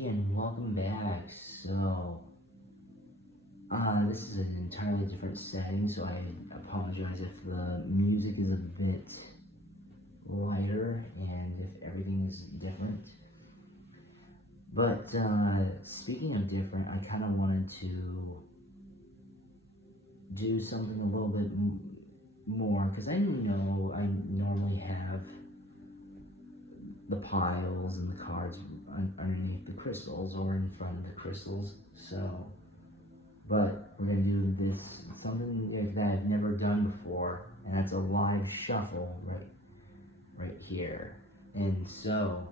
everybody, and welcome back. So, this is an entirely different setting, so I apologize if the music is a bit lighter and if everything is different. But, speaking of different, I kind of wanted to do something a little bit more, because I know I normally have the piles and the cards underneath the crystals or in front of the crystals. So, but we're gonna do this something that I've never done before, and that's a live shuffle right here. And so,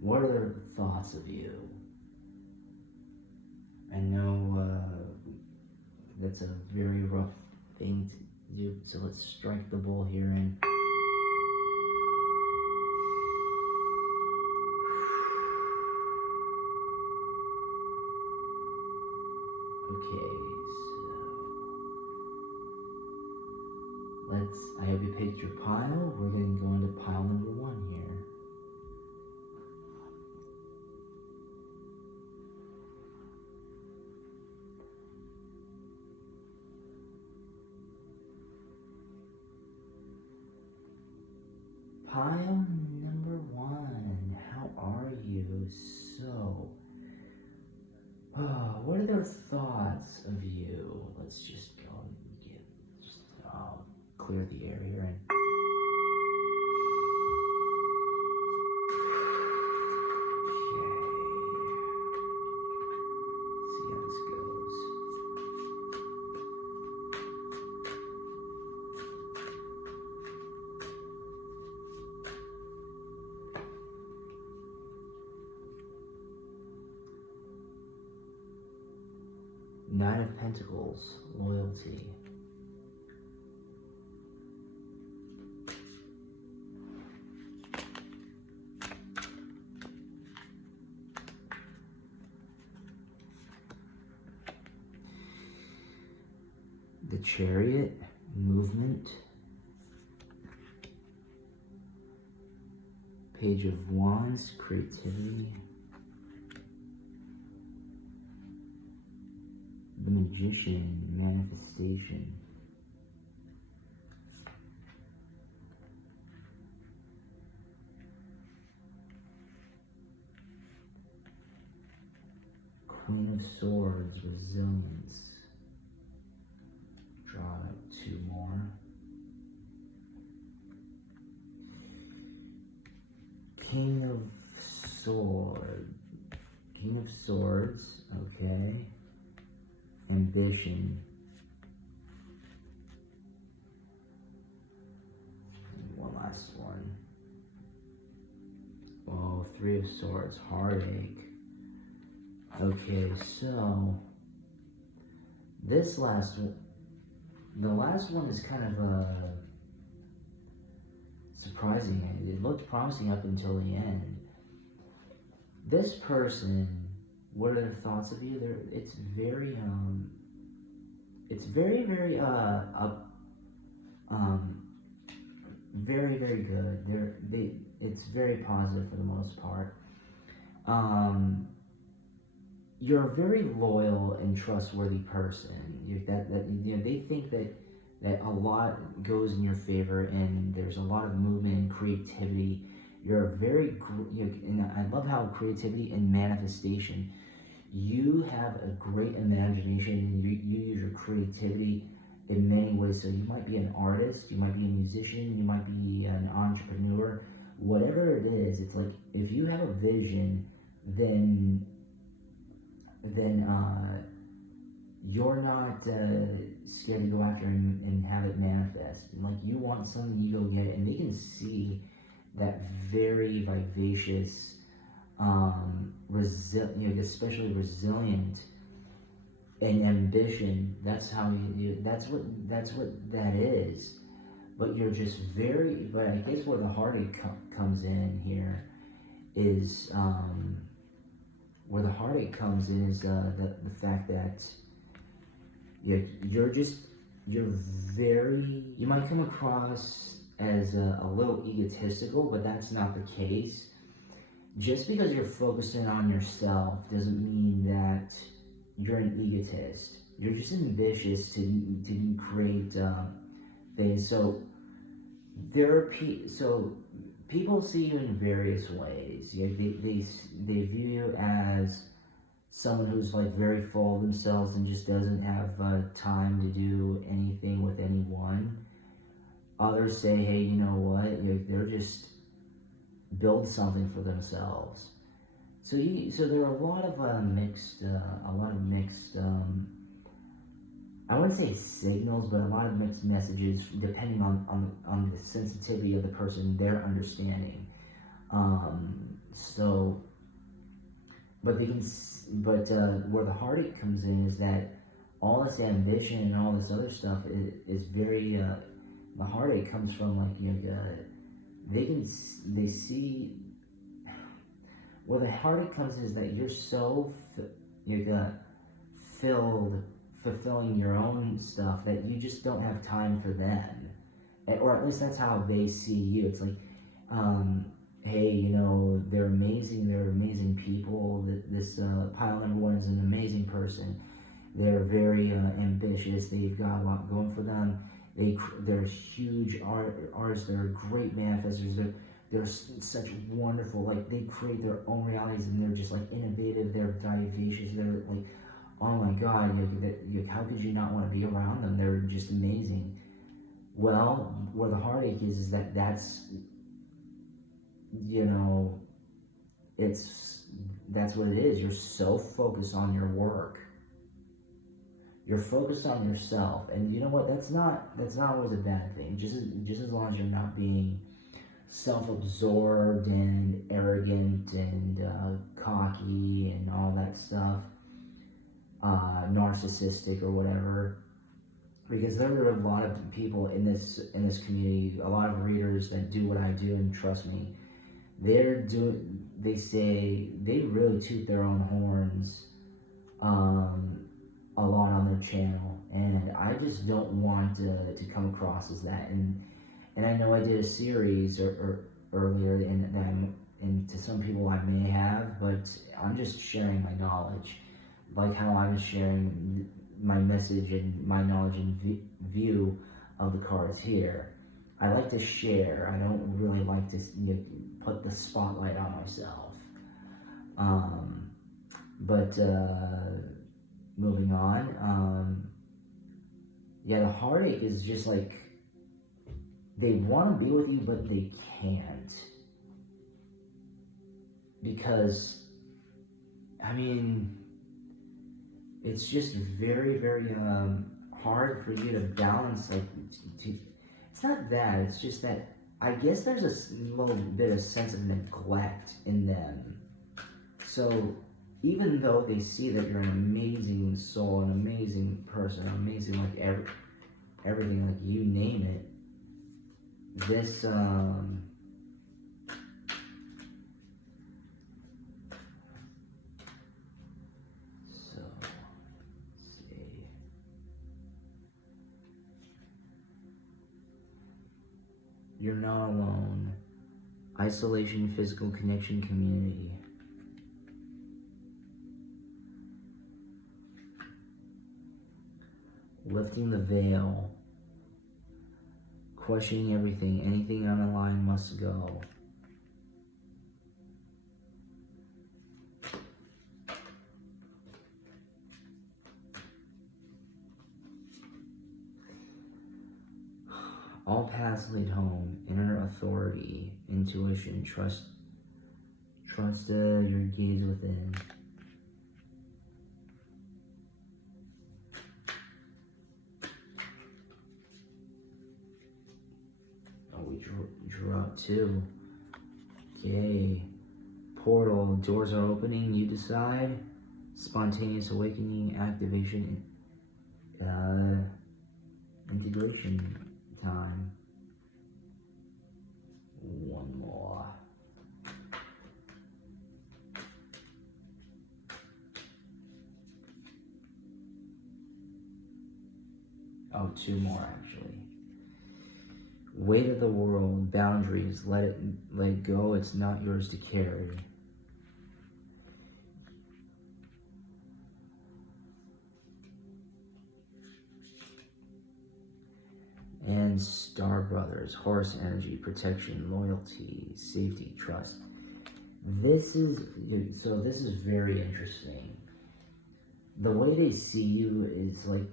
what are the thoughts of you? I know that's a very rough thing to do, so let's strike the bull here and okay, so I hope you picked your pile. We're going to go into pile number 1 here. Pile number 1, how are you? So, what are their thoughts of you? Let's just go and clear the air here and see how this goes. Nine of Pentacles, loyalty. The Chariot, movement. Page of Wands, creativity. The Magician, manifestation. Queen of Swords, resilience. Draw out 2 more. King of Swords, okay. Ambition. And one last one. Oh, 3 of Swords, heartache. Okay, so this last one, the last one is kind of surprising. It looked promising up until the end. This person, what are their thoughts of you? It's very very good. It's very positive for the most part. You're a very loyal and trustworthy person. They think that a lot goes in your favor, and there's a lot of movement and creativity. You're a very, and I love how creativity and manifestation. You have a great imagination, and you use your creativity in many ways. So you might be an artist, you might be a musician, you might be an entrepreneur, whatever it is. It's like if you have a vision, then you're not scared to go after and have it manifest. And like you want something, you go get it, and they can see that very vivacious, especially resilient and ambition. That's how that's what that is. But you're just but I guess where the heartache comes in here is where the heartache comes in is the fact that you might come across as a little egotistical, but that's not the case. Just because you're focusing on yourself doesn't mean that you're an egotist. You're just ambitious to create things. So people see you in various ways. They view you as someone who's like very full of themselves and just doesn't have time to do anything with anyone. Others say, hey, you know what? They're just build something for themselves. So there are a lot of mixed. I wouldn't say signals, but a lot of mixed messages depending on the sensitivity of the person, their understanding. Where the heartache comes in is that all this ambition and all this other stuff is very. The heartache comes from they see. Where the heartache comes in is that you're so filled fulfilling your own stuff that you just don't have time for them, or at least that's how they see you. It's like, hey, they're amazing people. This pile number one is an amazing person. They're very ambitious. They've got a lot going for them. They're huge artists. They're great manifestors. They're such wonderful, like they create their own realities, and they're just like innovative. They're vivacious. They're like, oh my God, how could you not want to be around them? They're just amazing. Well, where the heartache is that's that's what it is. You're so focused on your work. You're focused on yourself, and you know what? That's not always a bad thing. Just as long as you're not being self-absorbed and arrogant and cocky and all that stuff, narcissistic or whatever. Because there are a lot of people in this community, a lot of readers that do what I do, and trust me, they say they really toot their own horns a lot on their channel, and I just don't want to come across as that. And I know I did a series earlier, and to some people I may have, but I'm just sharing my knowledge, like how I'm sharing my message and my knowledge and view of the cards here. I like to share. I don't really like to put the spotlight on myself. Moving on. The heartache is just like they want to be with you, but they can't. Because, it's just very, very hard for you to balance, it's not that, it's just that I guess there's a little bit of sense of neglect in them. So even though they see that you're an amazing soul, an amazing person, amazing everything, like you name it, this you're not alone. Isolation, physical connection, community. Lifting the veil. Questioning everything. Anything on the line must go. All paths lead home. Inner authority, intuition, trust your gaze within. Oh, we drew out two. Okay. Portal, doors are opening. You decide. Spontaneous awakening, activation, integration time. One more. Oh, two more actually. Weight of the world, boundaries, let it go, it's not yours to carry. And Star Brothers, Horse energy, protection, loyalty, safety, trust. This is very interesting. The way they see you is like,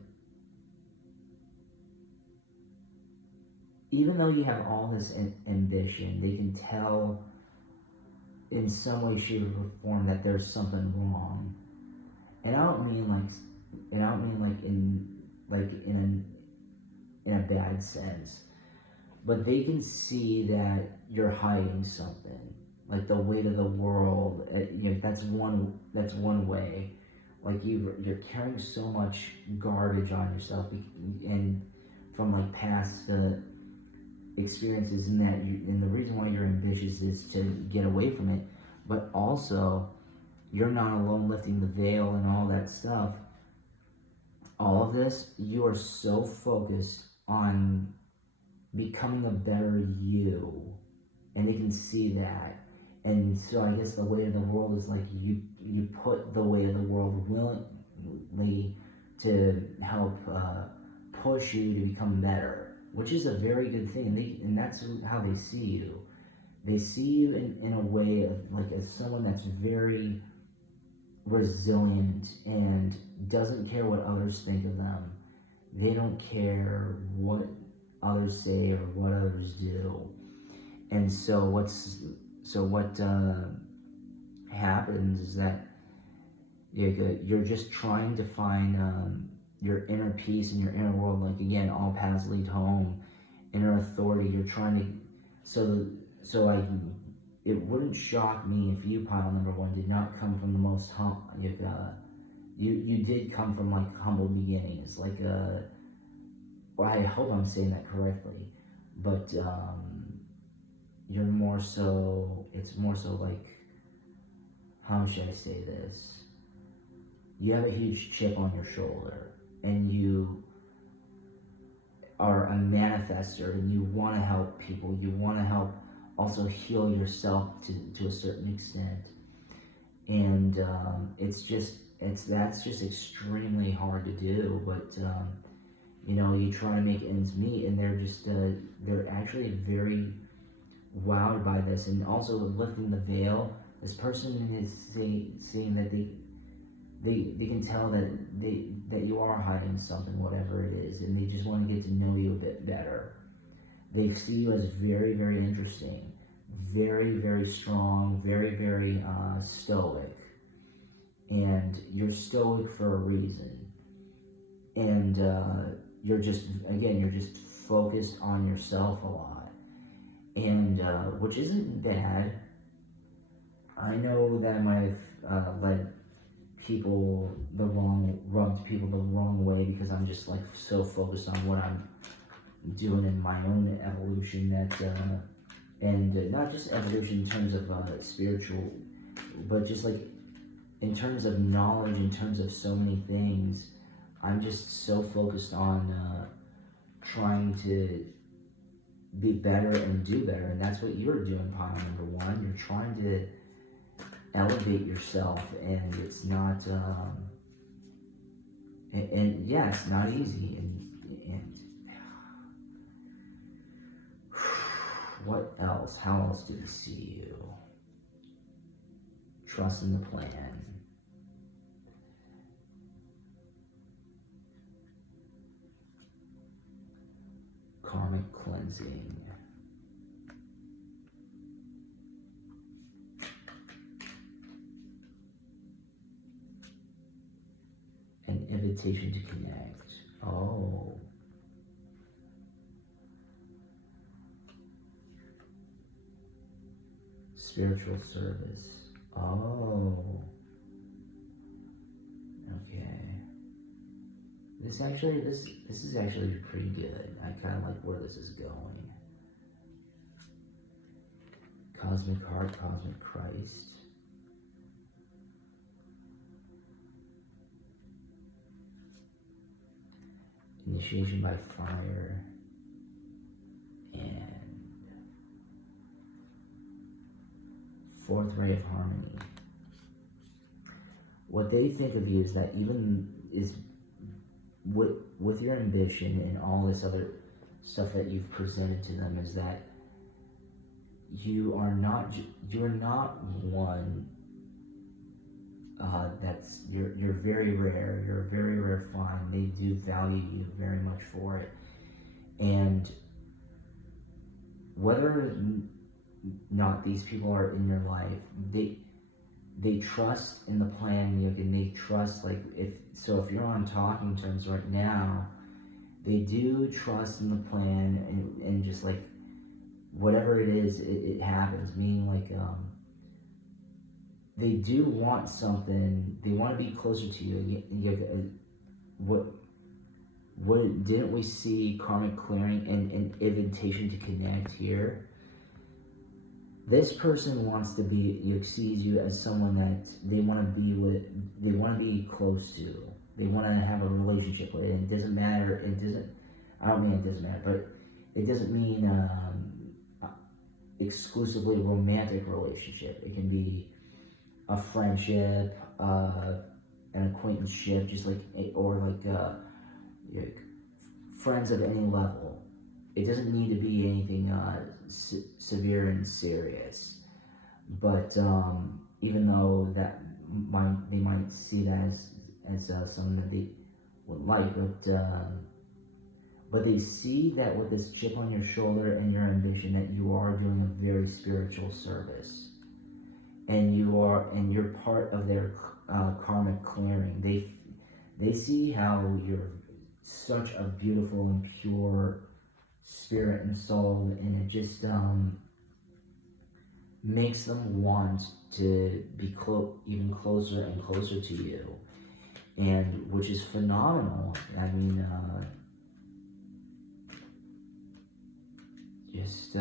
even though you have all this ambition, they can tell in some way, shape, or form that there's something wrong. And I don't mean in a bad sense, but they can see that you're hiding something, like the weight of the world. That's one way. Like you're carrying so much garbage on yourself, and from like past experiences, and the reason why you're ambitious is to get away from it, but also you're not alone lifting the veil and all that stuff. All of this, you are so focused on becoming a better you, and they can see that. And so I guess the way of the world is like you put the way of the world willingly to help push you to become better, which is a very good thing. And that's how they see you. They see you in a way of like as someone that's very resilient and doesn't care what others think of them. They don't care what others say or what others do. And so what happens is that you're just trying to find your inner peace and your inner world. Like again, all paths lead home. Inner authority. You're trying to it wouldn't shock me if you, pile number one, did not come from the most you did come from like humble beginnings. Like well, I hope I'm saying that correctly, but you're more so. It's more so like, how should I say this? You have a huge chip on your shoulder, and you are a manifester, and you want to help people. You want to help also heal yourself to a certain extent, and that's just extremely hard to do. But you try to make ends meet, and they're actually very wowed by this, and also lifting the veil. This person is saying that they can tell that you are hiding something, whatever it is, and they just want to get to know you a bit better. They see you as very, very interesting, very, very strong, very, very stoic, and you're stoic for a reason. And you're just focused on yourself a lot, and which isn't bad. I know that I might have rubbed people the wrong way, because I'm just like so focused on what I'm doing in my own evolution that and not just evolution in terms of spiritual, but just like in terms of knowledge, in terms of so many things. I'm just so focused on trying to be better and do better, and that's what you're doing, pile number one. You're trying to elevate yourself, and it's not and yeah, it's not easy, and what else? How else do we see you? Trust in the plan. Karmic cleansing. An invitation to connect. Oh. Spiritual service. Oh. Okay. This is actually pretty good. I kind of like where this is going. Cosmic Heart, Cosmic Christ. Initiation by fire. And fourth ray of harmony. What they think of you is that even is with your ambition and all this other stuff that you've presented to them, is that you're not one that's you're very rare. You're a very rare find. They do value you very much for it, and whether or not these people are in your life, they trust in the plan, and they trust, like, if you're on talking terms right now, they do trust in the plan, and just like whatever it is, it happens. Meaning, like, they do want something. They want to be closer to you. What didn't we see karmic clearing and invitation to connect here? This person wants to sees you as someone that they want to be with, they want to be close to, they want to have a relationship with. And it doesn't matter, I don't mean it doesn't matter, but it doesn't mean exclusively romantic relationship. It can be a friendship, an acquaintanceship, just like, or like friends of any level. It doesn't need to be anything severe and serious, but even though that they might see that as something that they would like, but they see that with this chip on your shoulder and your ambition, that you are doing a very spiritual service, and you're part of their karmic clearing. They see how you're such a beautiful and pure spirit and soul, and it just makes them want to be even closer and closer to you, and which is phenomenal. I mean, just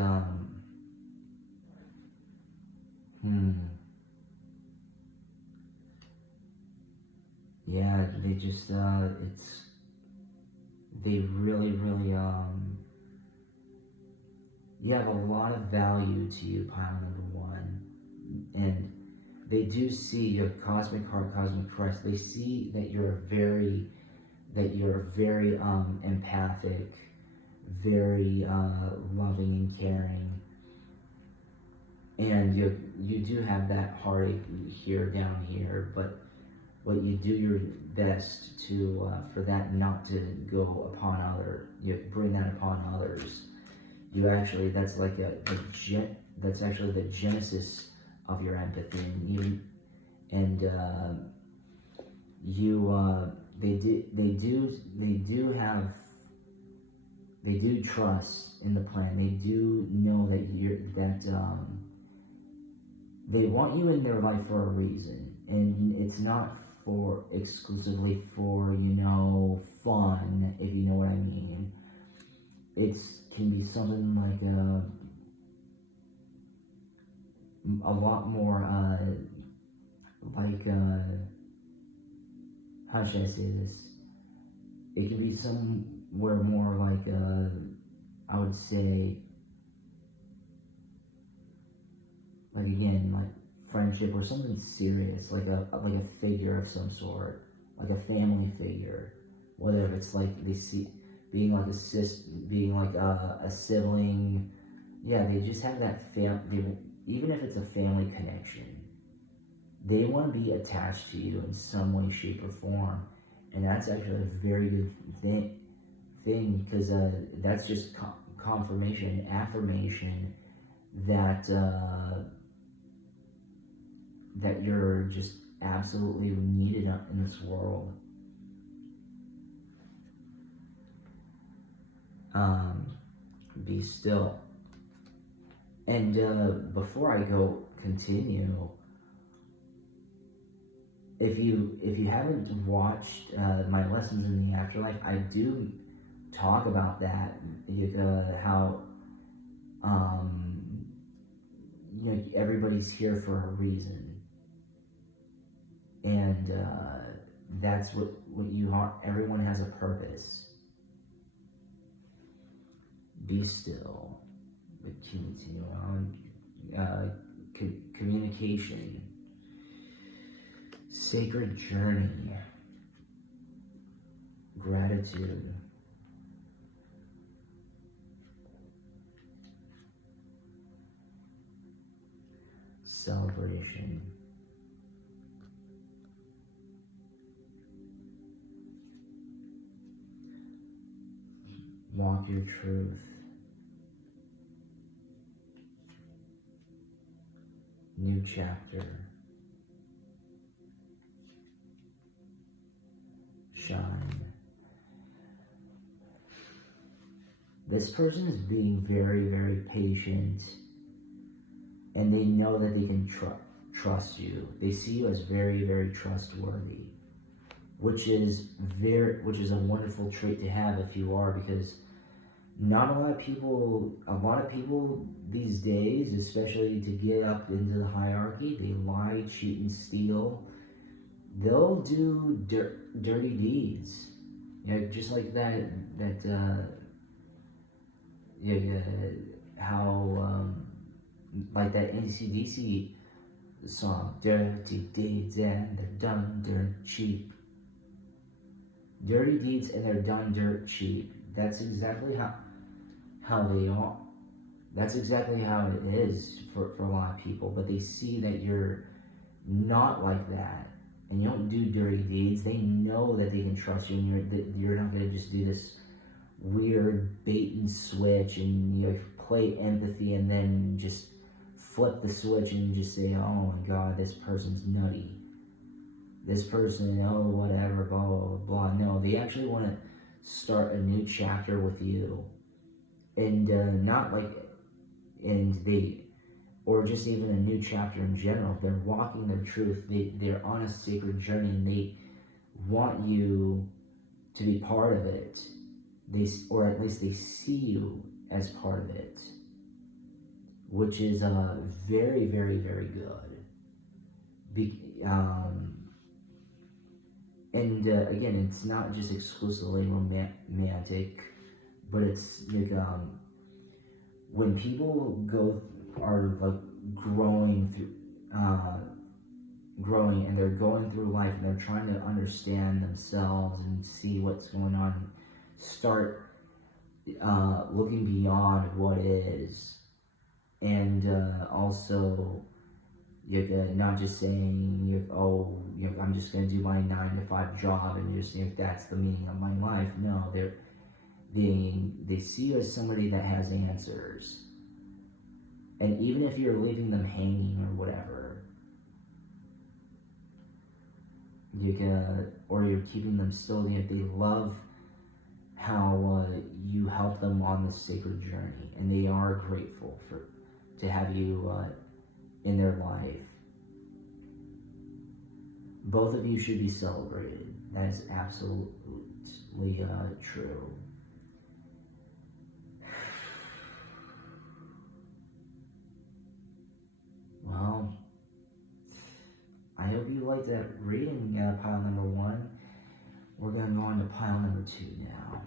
yeah, they just they really you have a lot of value to you, pile number one, and they do see your cosmic heart, cosmic Christ. They see that you're very empathic, very loving and caring, and you do have that heartache here, down here, but what you do your best to for that not to go upon bring that upon others. You actually, that's like that's actually the genesis of your empathy, and they do trust in the plan. They do know that they want you in their life for a reason, and it's not exclusively for fun, if you know what I mean. It can be something like a lot more how should I say this? It can be somewhere more like I would say, like, again, like friendship or something serious, like a figure of some sort, like a family figure, whatever. It's like they see being like a sibling. Yeah, they just have that even if it's a family connection, they want to be attached to you in some way, shape, or form, and that's actually a very good thing because that's just confirmation, affirmation that that you're just absolutely needed in this world. Be still. And before I continue, if you haven't watched my lessons in the afterlife, I do talk about that, how everybody's here for a reason, and that's what you are. Everyone has a purpose. Be still. But continue on. communication, sacred journey, gratitude, celebration, walk your truth, new chapter, shine. This person is being very, very patient, and they know that they can trust you. They see you as very, very trustworthy, which is a wonderful trait to have if you are, because not a lot of people these days, especially to get up into the hierarchy, they lie, cheat, and steal. They'll do dirty deeds, just like how like that AC/DC song, dirty deeds and they're done dirt cheap. Dirty deeds and they're done dirt cheap. That's exactly how they are. That's exactly how it is for a lot of people. But they see that you're not like that, and you don't do dirty deeds. They know that they can trust you, and you're not going to just do this weird bait and switch and play empathy and then just flip the switch and just say, oh my god, this person's nutty. This person, oh whatever, blah blah blah. No, they actually want to start a new chapter with you, and or just even a new chapter in general. They're walking their truth. They're on a sacred journey, and they want you to be part of it. Or at least they see you as part of it, which is very, very, very good. Again, it's not just exclusively romantic, but it's like when people are like growing and they're going through life and they're trying to understand themselves and see what's going on, start looking beyond what is, and also not just saying I'm just going to do my 9-to-5 job and just that's the meaning of my life. No, they see you as somebody that has answers, and even if you're leaving them hanging or whatever, or you're keeping them still, they love how you help them on this sacred journey, and they are grateful to have you in their life. Both of you should be celebrated. That is absolutely true. Well, I hope you liked that reading, pile number 1. We're going to go on to pile number 2 now.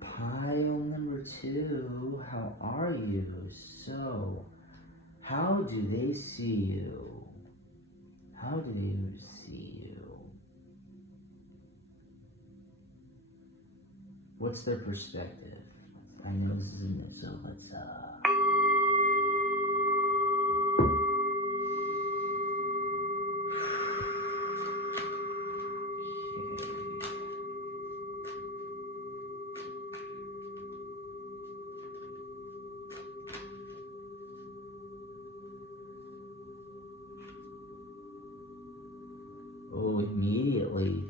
Pile number 2, how are you? So, how do they see you? How do they see you? What's their perspective? I know this isn't it, so let's oh, immediately,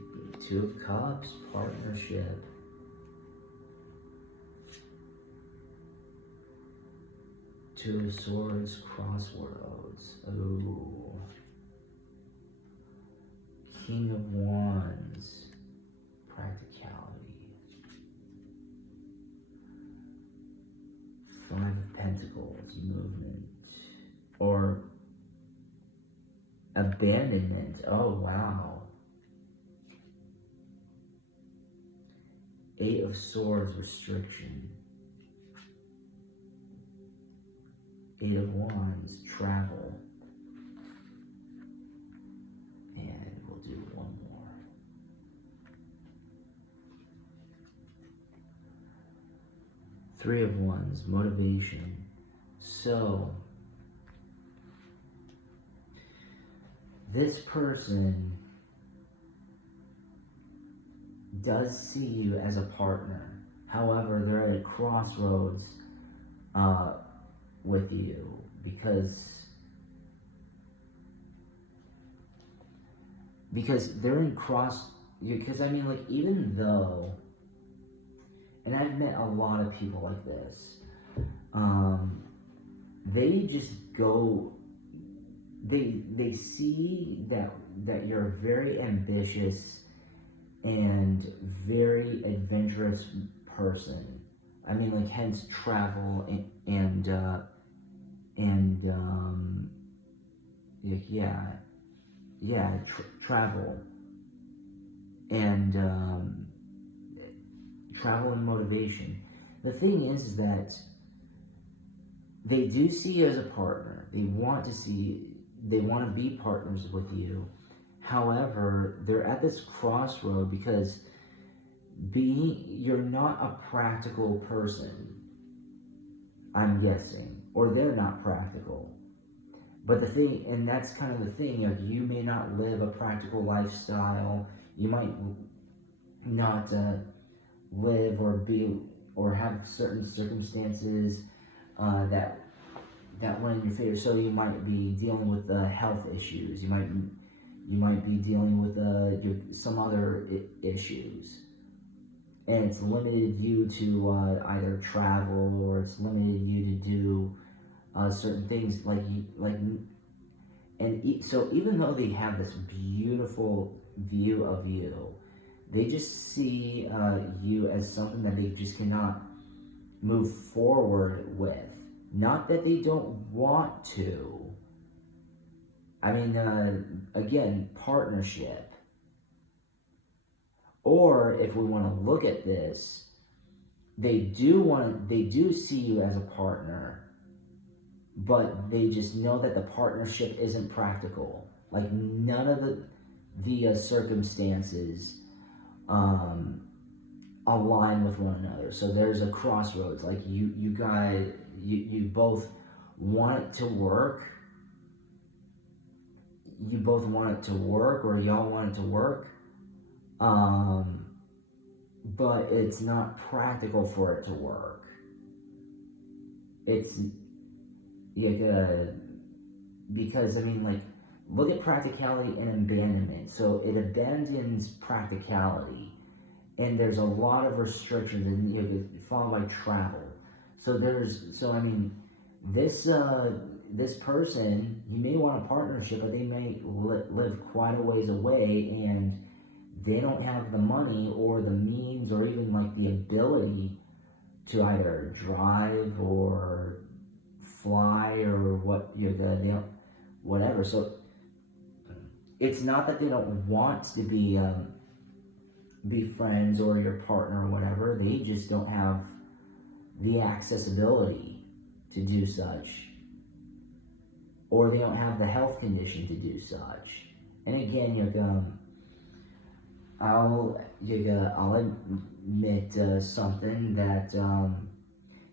Two of Cups, partnership. Two of Swords, crossroads. Oh. King of Wands, practicality. Five of Pentacles, movement. Or abandonment. Oh, wow. Eight of Swords, restriction. Eight of Wands, travel. And we'll do one more. Three of Wands, motivation. So, this person does see you as a partner. However, they're at a crossroads with you because they're in because I mean, like, even though, and I've met a lot of people like this, they just go, they see that you're a very ambitious and very adventurous person. I mean, like, hence travel and travel and travel and motivation. The thing is that they do see you as a partner. They want to be partners with you. However, they're at this crossroad because you're not a practical person, I'm guessing, or they're not practical. But the thing, and that's kind of the thing, like, you may not live a practical lifestyle. You might not live or have certain circumstances that went in your favor. So you might be dealing with health issues. You might be dealing with some other issues, and it's limited you to either travel, or it's limited you to do certain things so even though they have this beautiful view of you, they just see you as something that they just cannot move forward with. Not that they don't want to. I mean, again, partnership. Or if we want to look at this, they do see you as a partner, but they just know that the partnership isn't practical. Like, none of the circumstances align with one another. So there's a crossroads. Like, you guys, you both want it to work. You both want it to work, or y'all want it to work. But it's not practical for it to work. It's because, I mean, like, look at practicality and abandonment. So it abandons practicality, and there's a lot of restrictions, and followed by travel. So I mean, this person, you may want a partnership, but they may live quite a ways away, and they don't have the money or the means or even, like, the ability to either drive or fly or whatever. So it's not that they don't want to be friends or your partner or whatever. They just don't have the accessibility to do such, or they don't have the health condition to do such. And again, I'll admit something that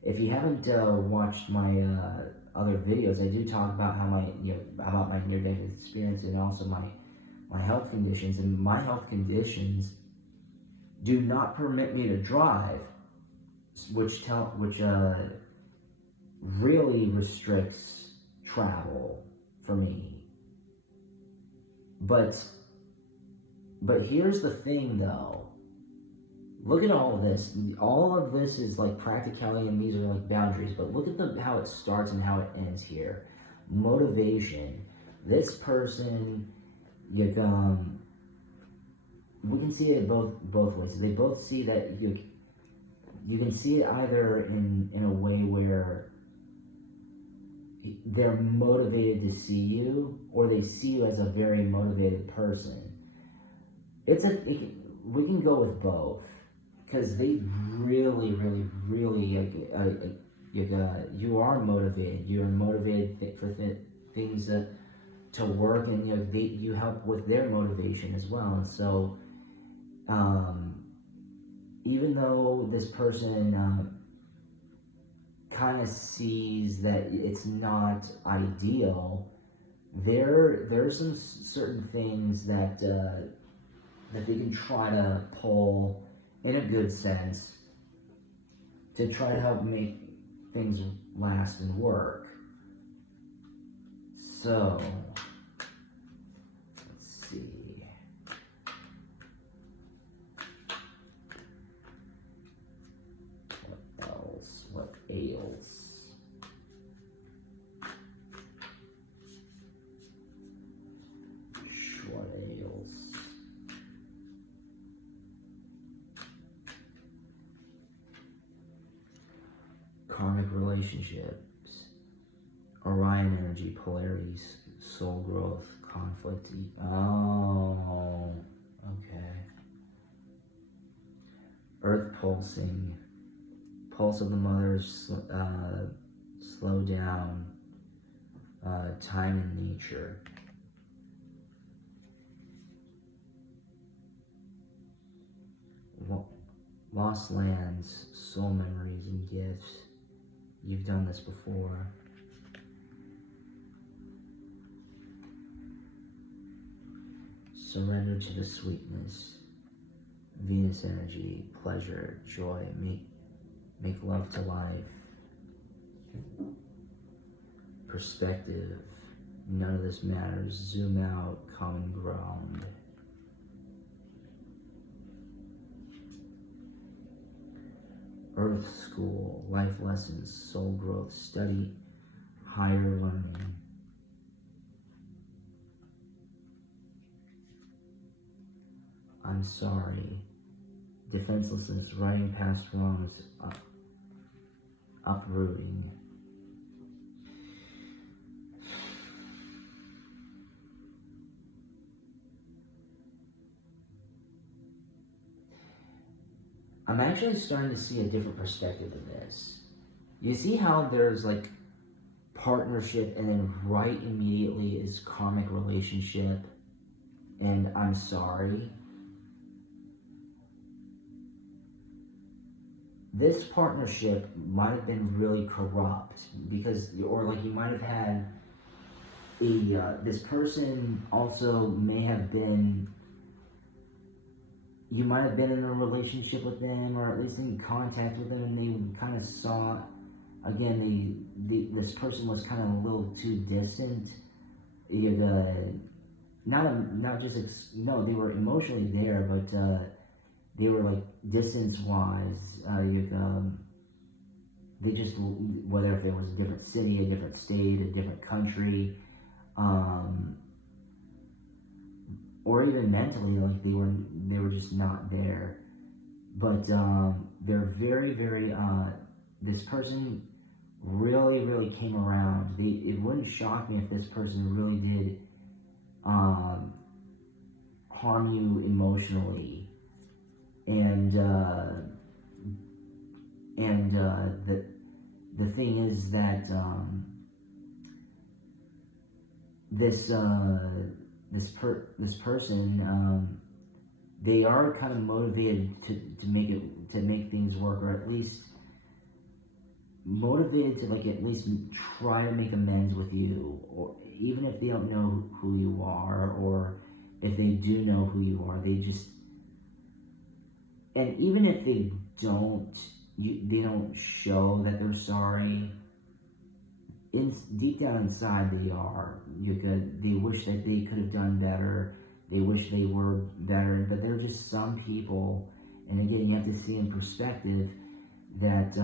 if you haven't watched my other videos, I do talk about how about my near-death experience and also my health conditions. And my health conditions do not permit me to drive, which really restricts travel for me. But here's the thing, though. Look at all of this. All of this is like practicality, and these are like boundaries. But look at how it starts and how it ends here. Motivation. This person, we can see it both ways. They both see that you can see it either in a way where they're motivated to see you, or they see you as a very motivated person. We can go with both, because they really you are motivated. You're motivated for things to work, and you help with their motivation as well. And so, even though this person kind of sees that it's not ideal, there are some certain things that they can try to pull in a good sense to try to help make things last and work. So, let's see. What else? What ails? What ails? Karmic relationships, Orion energy, polarities, soul growth, conflict. Oh, okay. Earth pulsing, pulse of the mother's slow down, time and nature. Lost lands, soul memories and gifts. You've done this before. Surrender to the sweetness. Venus energy, pleasure, joy, make love to life. Perspective, none of this matters. Zoom out, common ground. Earth school, life lessons, soul growth, study, higher learning. I'm sorry. Defenselessness, writing past wrongs, uprooting. I'm actually starting to see a different perspective of this. You see how there's like partnership, and then right immediately is karmic relationship and I'm sorry? This partnership might have been really corrupt because, or like you might have had this person also may have been, you might have been in a relationship with them, or at least in contact with them, and they kind of saw, again, this person was kind of a little too distant. They were emotionally there, but they were like distance-wise. They just, whether if it was a different city, a different state, a different country, or even mentally, like they were just not there. But they're very, very. This person really came around. It wouldn't shock me if this person really did harm you emotionally, and the thing is that this person they are kind of motivated to make things work, or at least motivated to like at least try to make amends with you, or even if they don't know who you are, or if they do know who you are, they just, and even if they don't, they don't show that they're sorry. Deep down inside, they are. They wish that they could have done better. They wish they were better, but they're just some people. And again, you have to see in perspective that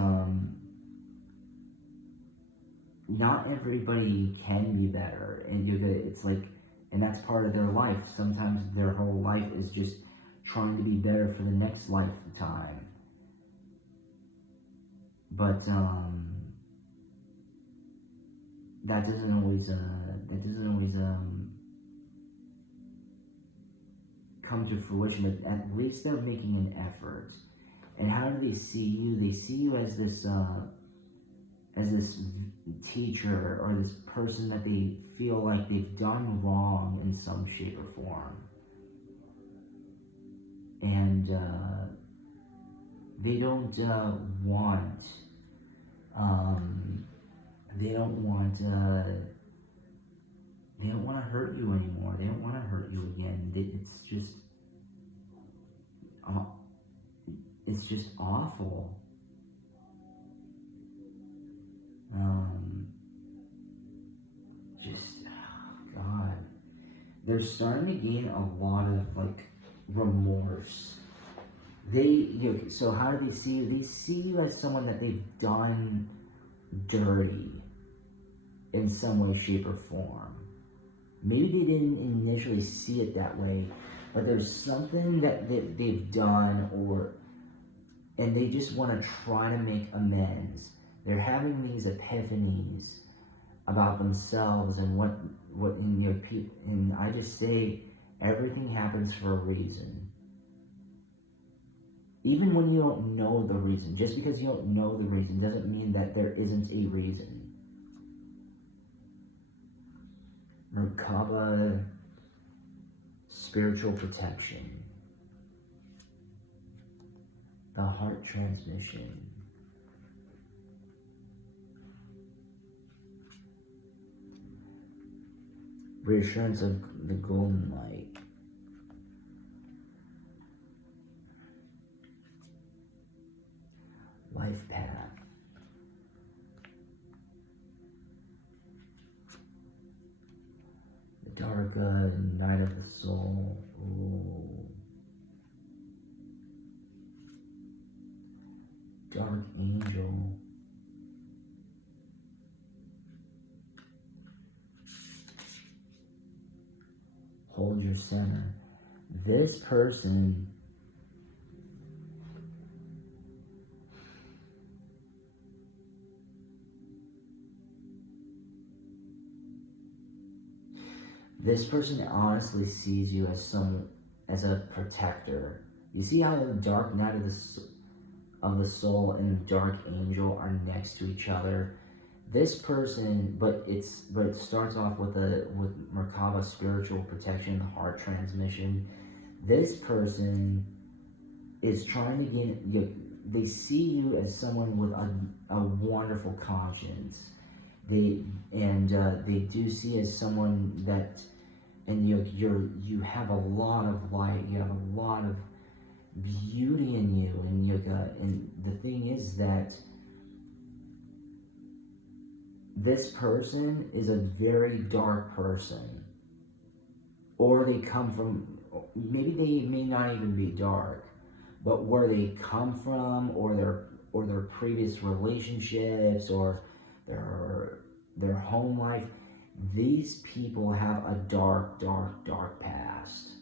not everybody can be better, and it's like, and that's part of their life. Sometimes their whole life is just trying to be better for the next lifetime. But that doesn't always come to fruition. But at least they're making an effort. And how do they see you? They see you as this teacher, or this person that they feel like they've done wrong in some shape or form. And they don't want to hurt you anymore. They don't want to hurt you again. It's just awful. God, they're starting to gain a lot of like remorse. So how do they see you? They see you as someone that they've done dirty in some way, shape, or form. Maybe they didn't initially see it that way, but there's something that they've done, and they just want to try to make amends. They're having these epiphanies about themselves and what in your people. And I just say everything happens for a reason. Even when you don't know the reason, just because you don't know the reason doesn't mean that there isn't a reason. Merkaba, spiritual protection, the heart transmission, reassurance of the golden light, life path, the dark night of the soul. Ooh. Dark angel. Hold your center. This person honestly sees you as a protector. You see how the dark night of the soul and the dark angel are next to each other. This person, but it starts off with Merkaba, spiritual protection, the heart transmission. This person is trying to they see you as someone with a wonderful conscience. They do see as someone that, and you have a lot of light, you have a lot of beauty in you, and the thing is that this person is a very dark person, or they come from, maybe they may not even be dark, but where they come from, or their previous relationships, or their home life, these people have a dark past.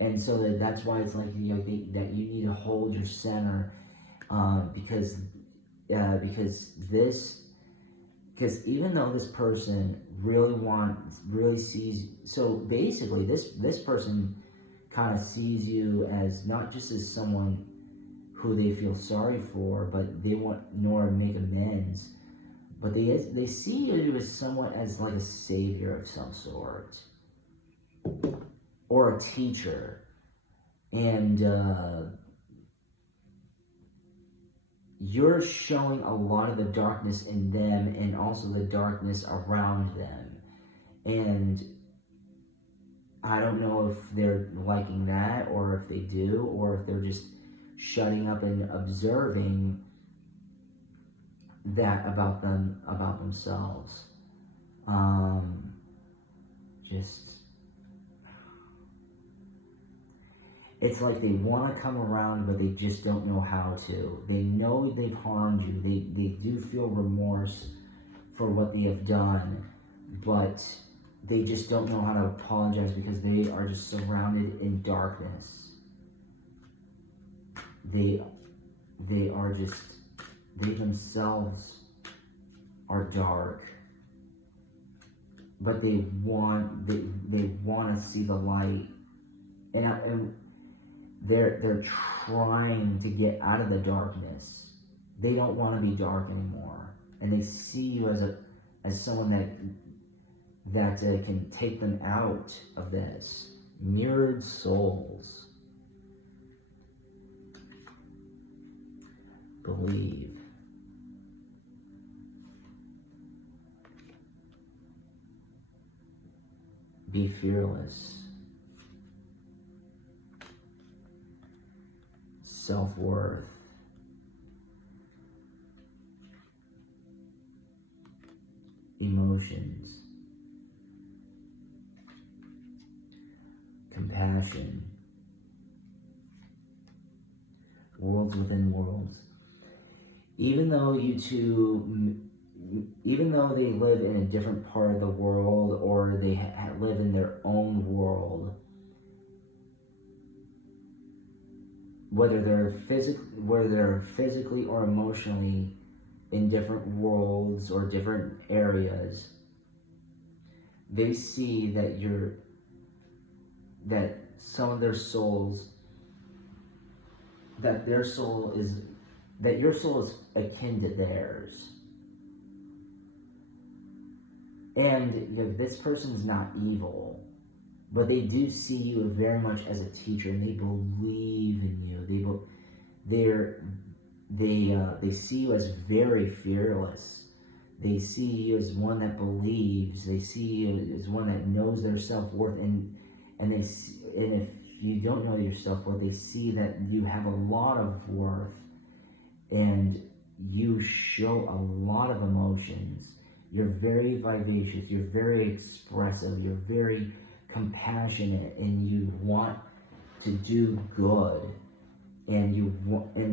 And so that's why it's like, that you need to hold your center, because even though this person really sees, so basically this person kind of sees you as not just as someone who they feel sorry for, but they want nor make amends, but they see you as somewhat as like a savior of some sort. or a teacher. And you're showing a lot of the darkness in them and also the darkness around them. And I don't know if they're liking that, or if they do, or if they're just shutting up and observing that about themselves. Just, it's like they want to come around, but they just don't know how to. They know they've harmed you. They do feel remorse for what they have done, but they just don't know how to apologize because they are just surrounded in darkness. They themselves are dark, but they want to see the light, and they're trying to get out of the darkness. They don't want to be dark anymore, and they see you as someone that can take them out of this. Mirrored souls. Believe. Be fearless. Self-worth. Emotions. Compassion. Worlds within worlds. Even though they live in a different part of the world, or they live in their own world, whether they're physically or emotionally in different worlds or different areas, they see that some of their souls, that your soul is akin to theirs. And this person's not evil, but they do see you very much as a teacher, and they believe in you. They see you as very fearless. They see you as one that believes. They see you as one that knows their self-worth, and if you don't know your self-worth, they see that you have a lot of worth, and you show a lot of emotions. You're very vivacious. You're very expressive. You're very compassionate, and you want to do good. And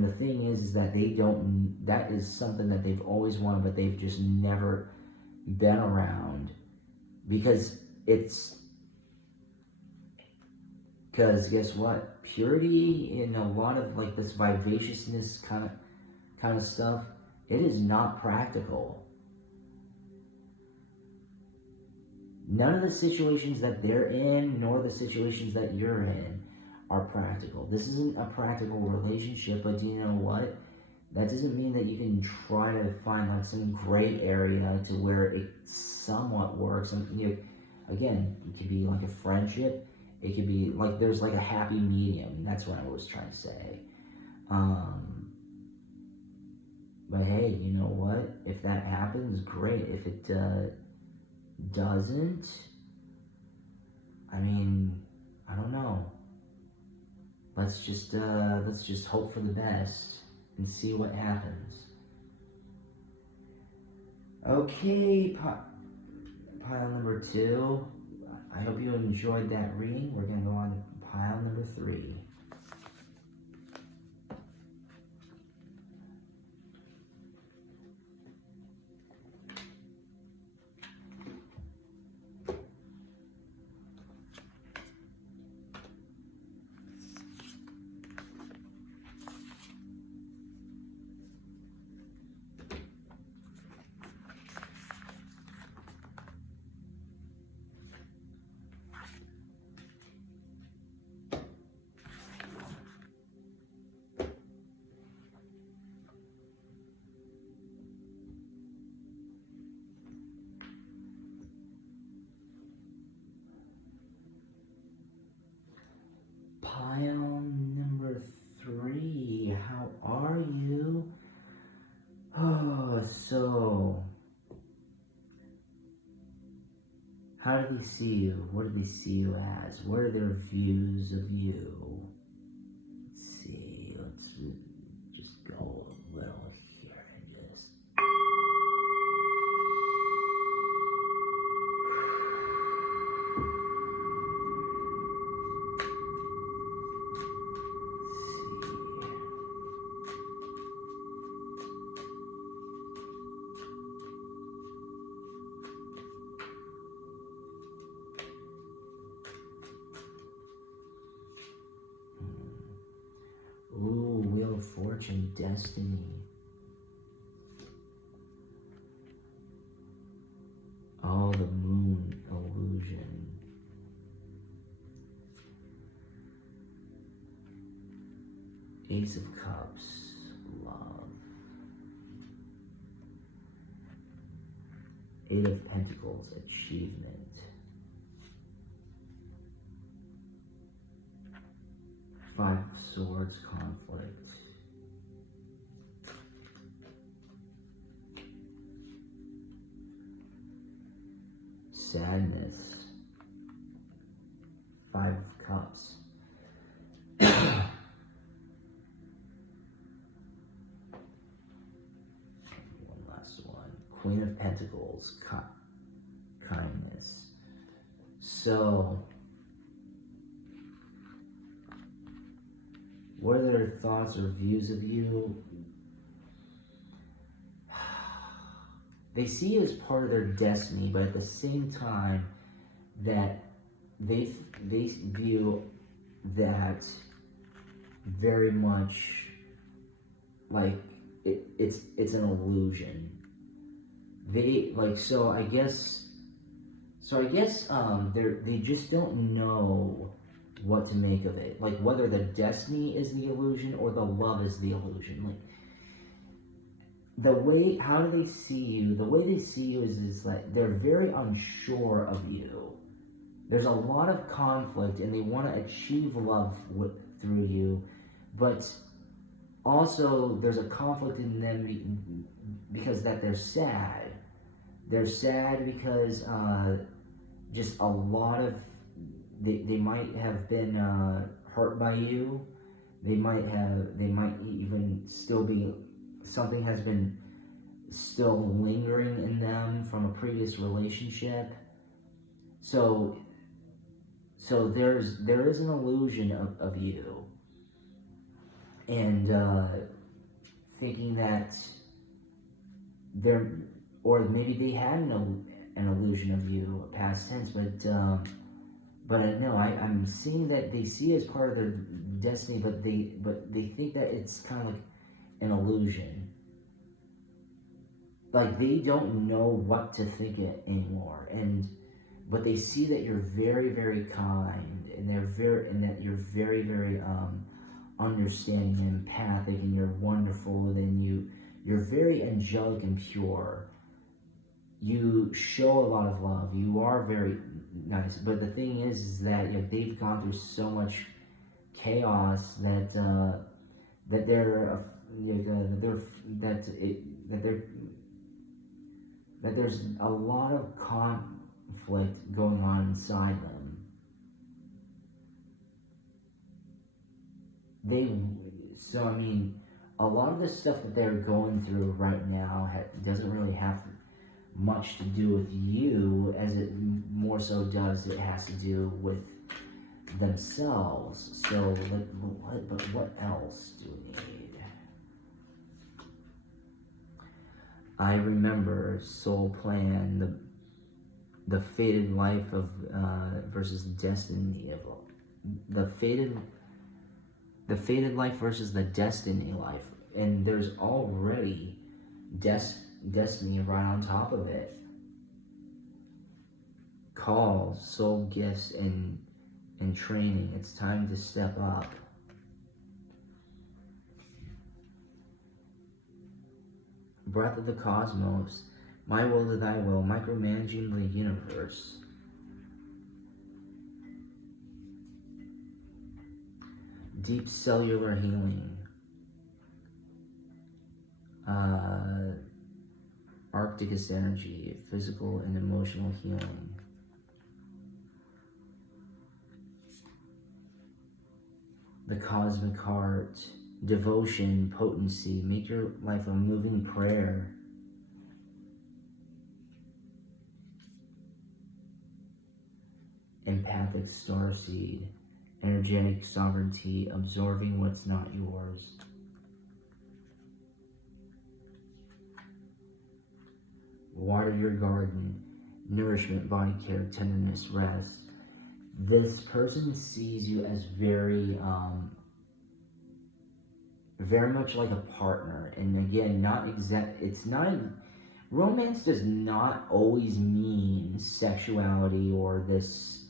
the thing is that that is something that they've always wanted, but they've just never been around, because guess what? Purity and a lot of like this vivaciousness kind of stuff, it is not practical. None of the situations that they're in, nor the situations that you're in, are practical. This isn't a practical relationship, but do you know what? That doesn't mean that you can try to find like some gray area to where it somewhat works. And again, it could be like a friendship. It could be like there's like a happy medium. That's what I was trying to say. But hey, you know what? If that happens, great. If it doesn't, I mean, I don't know. Let's just hope for the best and see what happens. Okay, pile number 2. I hope you enjoyed that reading. We're gonna go on to pile number 3. How do they see you? What do they see you as? What are their views of you? Let's see. Let's just go a little here and just. Ooh, Wheel of Fortune, Destiny. Oh, the Moon illusion. Ace of Cups, love. Eight of Pentacles, achievement. Five of Swords, conflict. Sadness. Five of Cups. One last one. Queen of Pentacles, kindness. So, what are their thoughts or views of you? They see you as part of their destiny, but at the same time, that they view that very much like it's an illusion. They like I guess they just don't know what to make of it. Like whether the destiny is the illusion or the love is the illusion. Like how do they see you? The way they see you is like they're very unsure of you. There's a lot of conflict and they want to achieve love through you, but also there's a conflict in them because that they're sad. They're sad because just a lot of they might have been hurt by you. They might even still be, something has been still lingering in them from a previous relationship. So there is an illusion of you, and thinking that or maybe they had an illusion of you past tense, but no, I'm seeing that they see it as part of their destiny, but they think that it's kind of like an illusion. Like they don't know what to think it anymore, but they see that you're very, very kind, and that you're very, very understanding and empathic, and you're wonderful, and you're very angelic and pure. You show a lot of love. You are very nice, but the thing is that they've gone through so much chaos that there's a lot of conflict going on inside them. A lot of the stuff that they're going through right now doesn't really have much to do with you, as it more so does, it has to do with themselves. So, but what else do we need? I remember Soul Plan, the fated life of versus destiny, the fated life versus the destiny life, and there's already destiny right on top of it. Calls, soul gifts, and training. It's time to step up. Breath of the cosmos. My will to thy will. Micromanaging the universe. Deep cellular healing. Arcticus energy. Physical and emotional healing. the cosmic heart, devotion, potency. Make your life a moving prayer. Empathic starseed, energetic sovereignty, absorbing what's not yours. Water your garden, nourishment, body care, tenderness, rest. This person sees you as very much like a partner. And again, romance does not always mean sexuality or this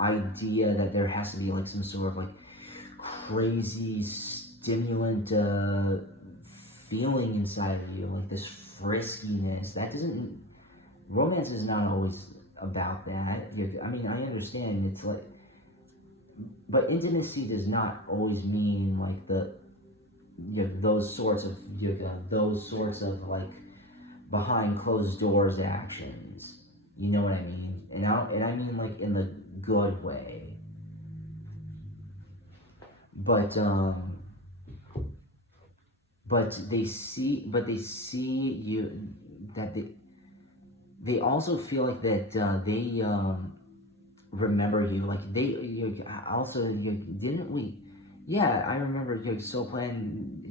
idea that there has to be like some sort of like crazy stimulant feeling inside of you, like this friskiness. Romance is not always about that. I mean, I understand it's like, but intimacy does not always mean like those sorts of like behind closed doors actions. You know what I mean? And I mean like in the good way. But they see you, that they also feel like that they remember you, like didn't we? Yeah, I remember soul plan.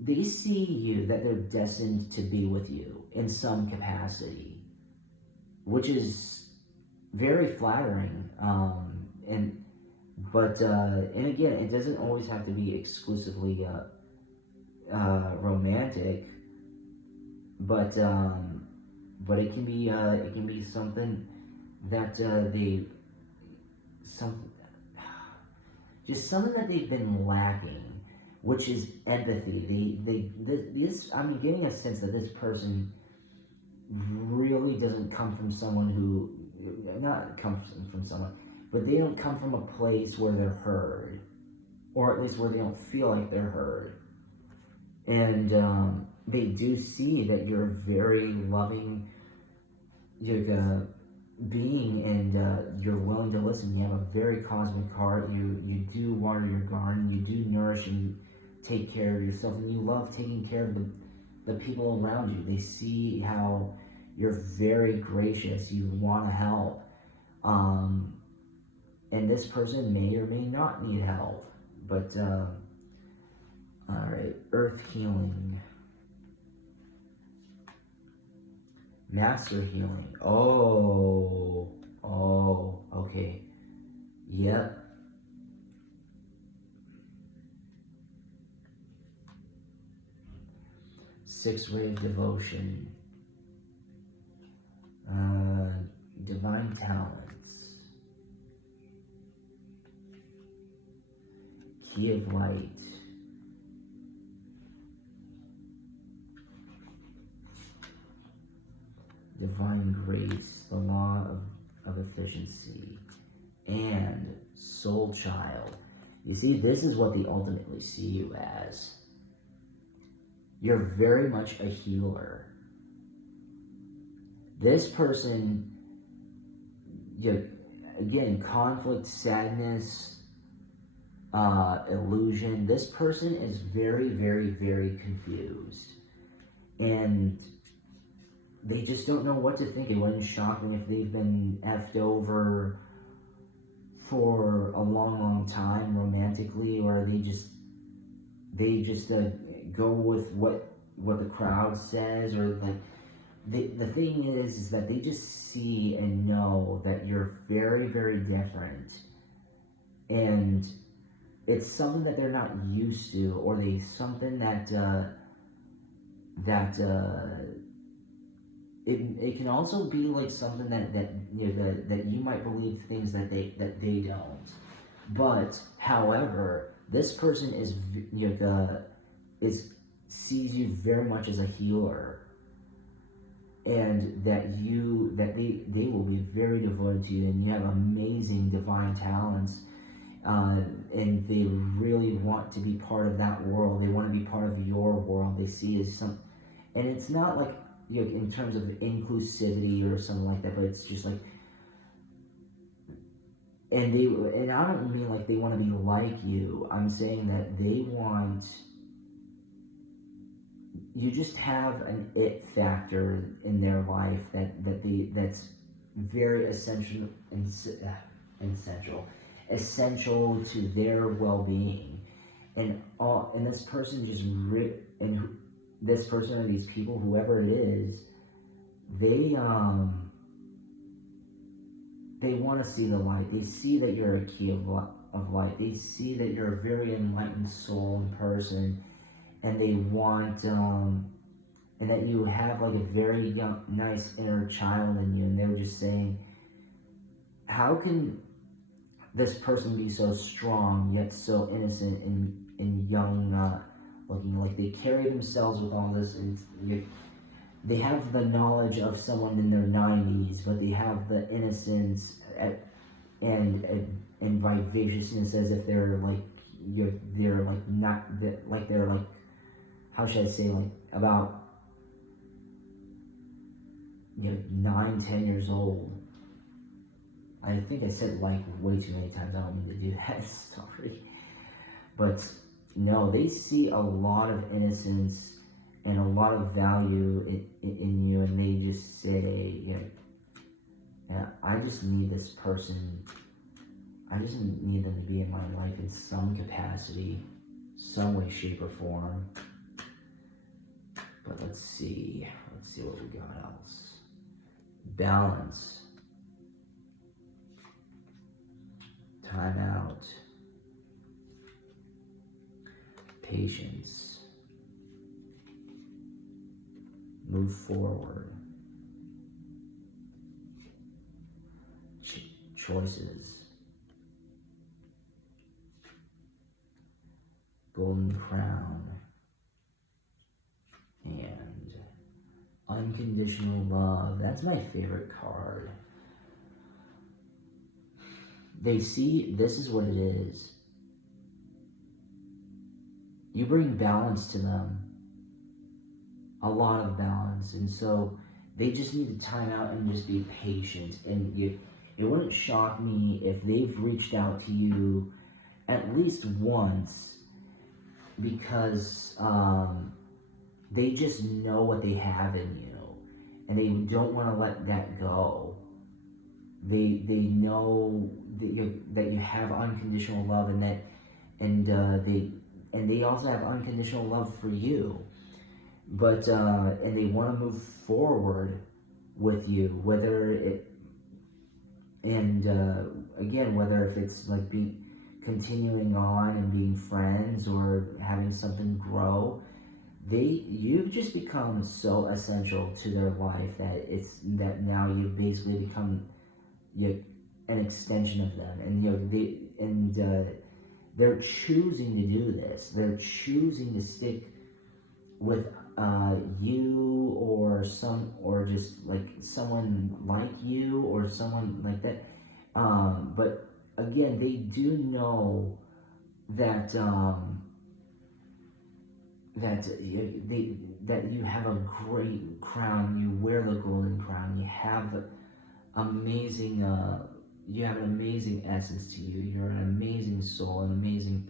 They see you, that they're destined to be with you in some capacity, which is very flattering. And again, it doesn't always have to be exclusively romantic, but it can be something that something that they've been lacking, which is empathy. I'm getting a sense that this person really doesn't come from someone who, not come from someone, but they don't come from a place where they're heard, or at least where they don't feel like they're heard. And they do see that you're a very loving being, and you're willing to listen. You have a very cosmic heart. You do water your garden. You do nourish and take care of yourself, and you love taking care of the people around you. They see how you're very gracious. You want to help. And this person may or may not need help. But, alright, earth healing. Master healing. Oh, okay. Yep. Six-wave devotion. Divine talents. Key of light. Divine grace, the law of efficiency, and soul child. You see, this is what they ultimately see you as. You're very much a healer. This person, again, conflict, sadness, illusion. This person is very, very, very confused. And they just don't know what to think. It wouldn't shock me if they've been effed over for a long, long time romantically, or they just go with what the crowd says, or like the thing is that they just see and know that you're very, very different, and it's something that they're not used to, or something that it can also be like something that you might believe things that they don't. But however, this person sees you very much as a healer, and that they will be very devoted to you, and you have amazing divine talents, and they really want to be part of that world. They want to be part of your world. They see as some, and it's not like in terms of inclusivity or something like that, but it's just like and I don't mean like they want to be like you. I'm saying that they want, you just have an it factor in their life that's very essential to their well-being, and this person this person or these people, whoever it is, they they want to see the light. They see that you're a key of light. They see that you're a very enlightened soul and person, and they want and that you have like a very young, nice inner child in you. And they were just saying, how can this person be so strong yet so innocent and young, looking? Like they carry themselves with all this, and they have the knowledge of someone in their 90s, but they have the innocence and vivaciousness as if they're like they're like not that, like they're like, how should I say, like about 9-10 years old. I think I said like way too many times. I don't mean to do that. Sorry, but no, they see a lot of innocence and a lot of value in you, and they just say, yeah, I just need this person. I just need them to be in my life in some capacity, some way, shape, or form. But let's see what we got else. Balance, time out, patience, move forward, choices, golden crown, and unconditional love. That's my favorite card. They see this is what it is. You bring balance to them, a lot of balance, and so they just need to time out and just be patient. And it wouldn't shock me if they've reached out to you at least once, because they just know what they have in you, and they don't want to let that go. They know that you have unconditional love, and they also have unconditional love for you. But and they want to move forward with you, whether it again, whether if it's like continuing on and being friends or having something grow. You've just become so essential to their life that now you've basically become an extension of them, and they're choosing to do this. They're choosing to stick with you, or just like someone like you, or someone like that. But again, they do know that that you have a great crown. You wear the golden crown. You have amazing. You have an amazing essence to you. You're an amazing soul, an amazing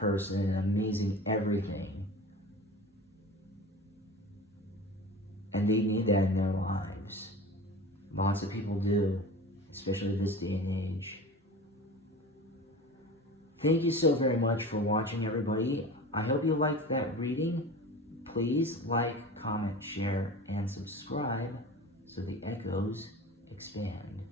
person, an amazing everything. And they need that in their lives. Lots of people do, especially this day and age. Thank you so very much for watching, everybody. I hope you liked that reading. Please like, comment, share, and subscribe so the echoes expand.